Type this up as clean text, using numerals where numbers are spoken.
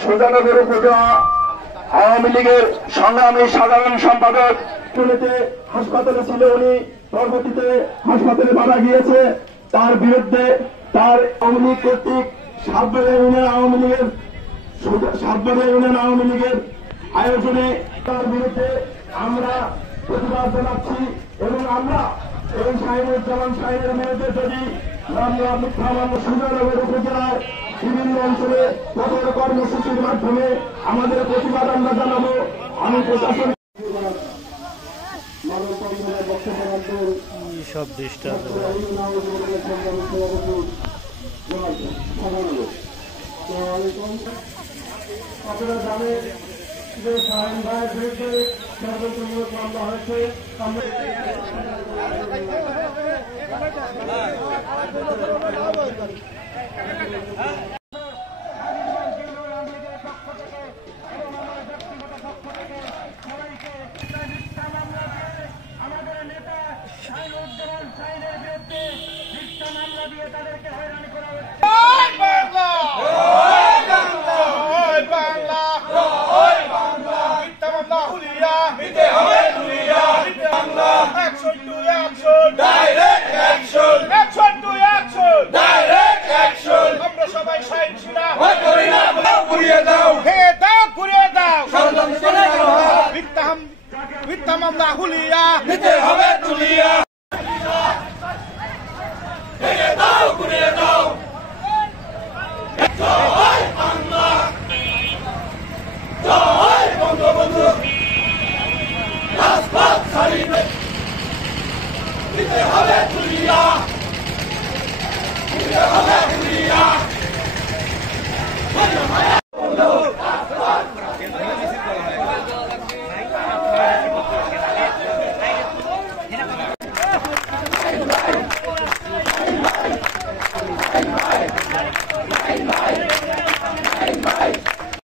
সুজানগর উপজেলা আওয়ামী লীগের সংগ্রামী সাধারণ সম্পাদক হাসপাতালে ছিল উনি, পরবর্তীতে হাসপাতালে মারা গিয়েছে। তার বিরুদ্ধে তার আওয়ামী লীগ কর্তৃক সাতবাড়িয়া ইউনিয়ন আওয়ামী লীগের আয়োজনে তার বিরুদ্ধে আমরা প্রতিবাদ জানাচ্ছি এবং আমরা এই শাহিনুজ্জামান শাহিনের বিরুদ্ধে যদি সুজানগর উপজেলার বিভিন্ন অঞ্চলে কঠোর কর্মসূচির মাধ্যমে আমাদের প্রতিবাদ আমরা জানাবো। আমি প্রশাসন সব ডিস্টার্ব আপনারা জানেন যে শাহিন ভাইয়ের বিরুদ্ধে ষড়যন্ত্রমূলক মামলা হয়েছে। আমাদের নেতা শাহিনুজ্জামান শাহিনের বিরুদ্ধে মিথ্যা মামলা দিয়ে তাদেরকে হয়রানি করা হচ্ছে। মিথ্যা মামলা হুলিয়া নিতে হবে তুলিয়া ভেঙে দাও ঘুরিয়ে দাও। জয় বাংলা, জয় বঙ্গবন্ধু, রাজপথ ছাড়িয়ে নিতে হবে তুলিয়া, নিতে হবে তুলিয়া।